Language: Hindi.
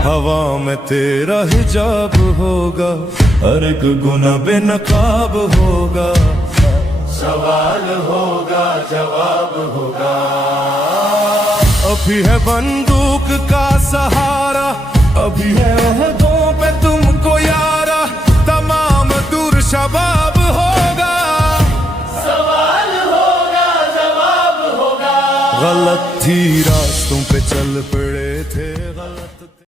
हवा में तेरा हिजाब होगा, हर एक गुना बेनकाब होगा। सवाल होगा जवाब होगा। अभी है बंदूक का सहारा, अभी है ओहदों पे तुमको यारा। तमाम दूर शबाब होगा। सवाल होगा जवाब होगा। गलत थी रास्तों पे चल पड़े,